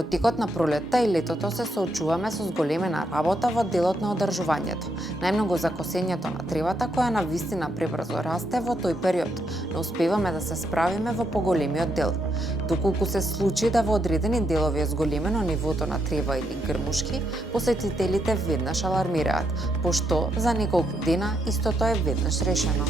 Во текот на пролетта и летото се соочуваме со зголемена работа во делот на одржувањето. Најмногу за косењето на тревата, која на вистина пребрзо расте во тој период, но успеваме да се справиме во поголемиот дел. Доколку се случи да во одредени делови е зголемено нивото на трева или грмушки, посетителите веднаш алармираат, пошто за неколку дена истото е веднаш решено.